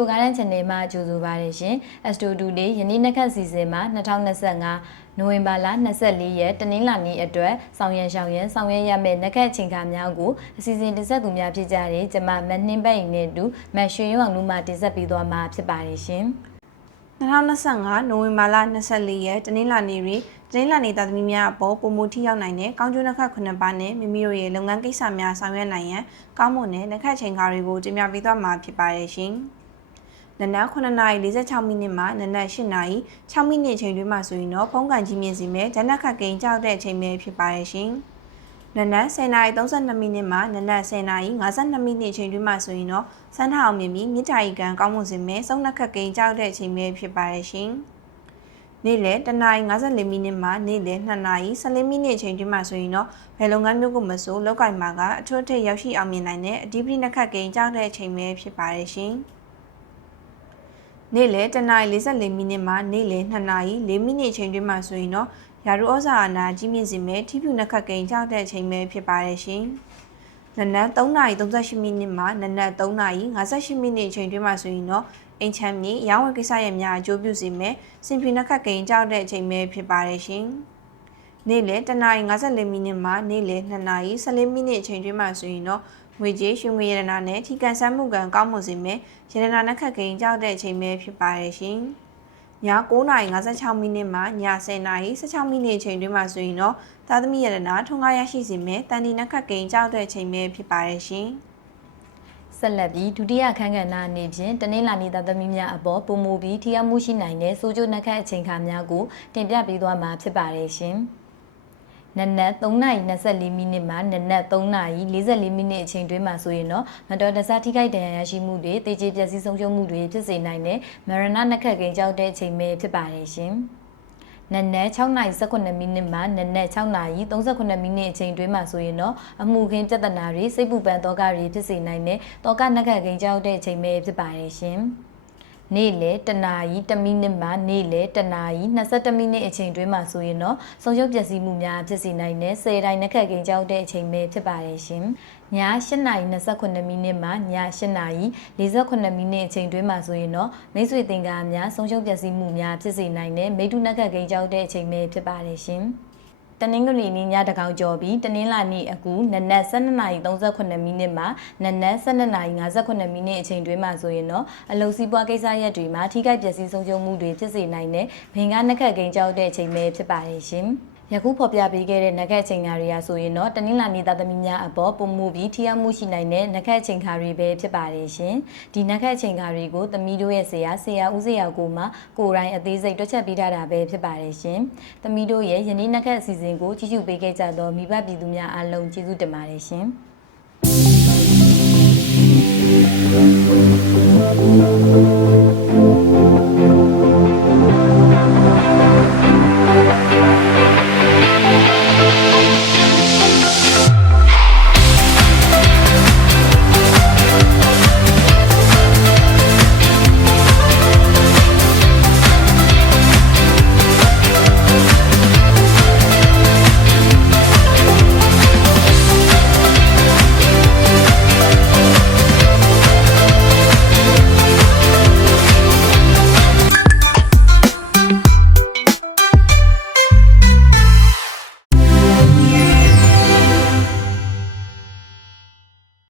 Astro Garden Channel မှာကြိုဆိုပါရရှင်။ Astro 2လေးယနေ့နက်ခတ်စီစဉ်မှာ2025နိုဝင်ဘာလ24ရက်တနင်္လာနေ့အတွက်ဆောင်ရရမယ့်နက်ခတ်ချိန်ခါများကိုအစီအစဉ်တင်ဆက်သူများဖြစ်ကြတဲ့ကျမမနှင်းပတ်ရင်နဲ့တူမရွှေရုံအောင်လူမှတင်ဆက်ပေးသွားမှာဖြစ်ပါတယ်ရှင်။2025နိုဝင်ဘာလ24ရက်တနင်္လာနေ့တွင်တနင်္လာနေ့သားသမီးများအပေါ်ပုံမှုထိရောက်နိုင်တဲ့ကောင်းကျိုးနက်ခတ်9ပါးနဲ့မိမိတို့ရဲ့လုပ်ငန်းကိစ္စများဆောင်ရွက်နိုင်ရန်ကောင်းမွန်တဲ့နက်ခတ်ချိန်ခါတွေကိုတင်ပြပေးသွားမှာဖြစ်ပါတယ်ရှင်။နနက်9:46မိနစ်မှနနက်8:06မိနစ်ချိန်တွင်မှဆိုရင်တော့ဖုန်းကန်ကြီးမြင့်စီမဲ့ဂျန်နက်ခတ်ကိန်းကြောက်တဲ့အချိန်ပဲဖြစ်ပါတယ်ရှင်။နနက်10:32မိနစ်မှနနက်10:52မိနစ်ချိန်တွင်မှဆိုရင်တော့စမ်းထောင်မြင်ပြီးမြစ်တာရီကန်ကောင်းမွန်စီမဲ့စုံနက်ခတ်ကိန်းကြောက်တဲ့အချိန်ပဲဖြစ်ပါတယ်ရှင်။နေ့လယ်10:54မိနစ်မှနေ့လယ်2:14မိနစ်ချိန်တွင်မှဆိုရင်တော့ဘယ်လုပ်ငန်းမျိုးကိုမဆိုလောက်ကင်မှာကအထွတ်အထိပ်ရောက်ရှိအောင်မြင်နိုင်တဲ့အဓိပတိနက်ခတ်ကိန်းကြောက်တဲ့အချိန်ပဲဖြစ်ပါတယ်ရှင်။နေ့လယ်10:44မိနစ်မှနေ့လယ်2:04မိနစ်ချိန်တွင်မှဆိုရင်တော့ရာထူးဩဇာအာဏာကြီးမြင့်စေမဲ့ထိဖြူနက်ခတ်ကိန်းကြောက်တဲ့အချိန်ပဲဖြစ်ပါတယ်ရှင်။နနက်3:38မိနစ်မှနနက်3:58မိနစ်ချိန်တွင်မှဆိုရင်တော့အိမ်ချမ်းမြေရောင်းဝယ်ကိစ္စရပ်များအကျိုးပြုစေမဲ့စင်ဖြူနက်ခတ်ကိန်းကြောက်တဲ့အချိန်ပဲဖြစ်ပါတယ်ရှင်။နေ့လယ်10:54မိနစ်မှနေ့လယ်2:14မိနစ်ချိန်တွင်မှဆိုရင်တော့ငွေကြေးရွှေငွေရတနာနဲ့ထိကန်ဆန်းမှုကံကောင်းမွန်စေမဲ့ရတနာနက်ခတ်ကိန်းကြောက်တဲ့အချိန်ပဲဖြစ်ပါတယ်ရှင်။ည9:56မိနစ်မှည10:16မိနစ်ချိန်တွင်မှဆိုရင်တော့သားသမီးရတနာထွန်းကားရရှိစေမဲ့တန်တီနက်ခတ်ကိန်းကြောက်တဲ့အချိန်ပဲဖြစ်ပါတယ်ရှင်။ဆက်လက်ပြီးဒုတိယခန်းကဏ္ဍအနေဖြင့်တနင်္လာနေ့သားသမီးများအပေါ်ပုံမူပြီးထိရောက်မှုရှိနိုင်တဲ့စိုးကျိုးနက်ခတ်အချိန်ခါများကိုတင်ပြပေးသွားမှာဖြစ်ပါတယ်ရှင်။နနက်3:24မိနစ်မှနနက်3:44မိနစ်အချိန်တွင်းမှာဆိုရင်တော့မတော်တဆထိခိုက်ဒဏ်ရာရရှိမှုတွေတေကျေပျက်စီးဆုံးရှုံးမှုတွေဖြစ်စေနိုင်တဲ့မရဏနက်ခတ်ကိန်းကြောက်တဲ့အချိန်ပဲဖြစ်ပါတယ်ရှင်။နနက်6:18မိနစ်မှနနက်6:38မိနစ်အချိန်တွင်းမှာဆိုရင်တော့အမှုခင်းပြဿနာတွေစိတ်ပူပန်သောကတွေဖြစ်စေနိုင်တဲ့သောကနက်ခတ်ကိန်းကြောက်တဲ့အချိန်ပဲဖြစ်ပါတယ်ရှင်။နေ့လယ်1:01မိနစ်မှနေ့လယ်1:22မိနစ်အချိန်တွင်းမှာဆိုရင်တော့ဆုံးရှုံးပျက်စီးမှုများဖြစ်စေနိုင်တဲ့10တိုင်းနက်ခတ်ကိန်းကြောက်တဲ့အချိန်ပဲဖြစ်ပါတယ်ရှင်။ည8:28မိနစ်မှည8:48မိနစ်အချိန်တွင်းမှာဆိုရင်တော့မိတ်ဆွေသင်္ကားများဆုံးရှုံးပျက်စီးမှုများဖြစ်စေနိုင်တဲ့မိတ္တူနက်ခတ်ကိန်းကြောက်တဲ့အချိန်ပဲဖြစ်ပါတယ်ရှင်။တနင်္ဂနွေနေ့ညတကောင်ကျော်ပြီးတနင်္လာနေ့အကူနနက်12:38မိနစ်မှနနက်12:58မိနစ်အချိန်တွင်းမှာဆိုရင်တော့အလုံစီးပွားကိစ္စရပ်တွေမှာထိခိုက်ပျက်စီးဆုံးရှုံးမှုတွေဖြစ်စေနိုင်တဲ့ဘင်္ဂနက်ခတ်ကိန်းကြောက်တဲ့အချိန်ပဲဖြစ်ပါတယ်ရှင်။ယခုဖော်ပြပေးခဲ့တဲ့နက်ခတ်ချိန်ခါတွေရာဆိုရင်တော့တနင်္လာနေ့သားသမီးများအပေါ်ပုံမှုပြီးထိရောက်မှုရှိနိုင်တဲ့နက်ခတ်ချိန်ခါတွေပဲဖြစ်ပါတယ်ရှင်။ဒီနက်ခတ်ချိန်ခါတွေကိုသမီးတို့ရဲ့ဆရာဦးစေရောက်ကိုမှကိုယ်တိုင်အသေးစိတ်တွက်ချက်ပေးထားတာပဲဖြစ်ပါတယ်ရှင်။သမီးတို့ရဲ့ယနေ့နက်ခတ်အစီအစဉ်ကိုကြည့်ရှုပေးခဲ့ကြသောမိဘပြည်သူများအားလုံးကျေးဇူးတင်ပါတယ်ရှင်။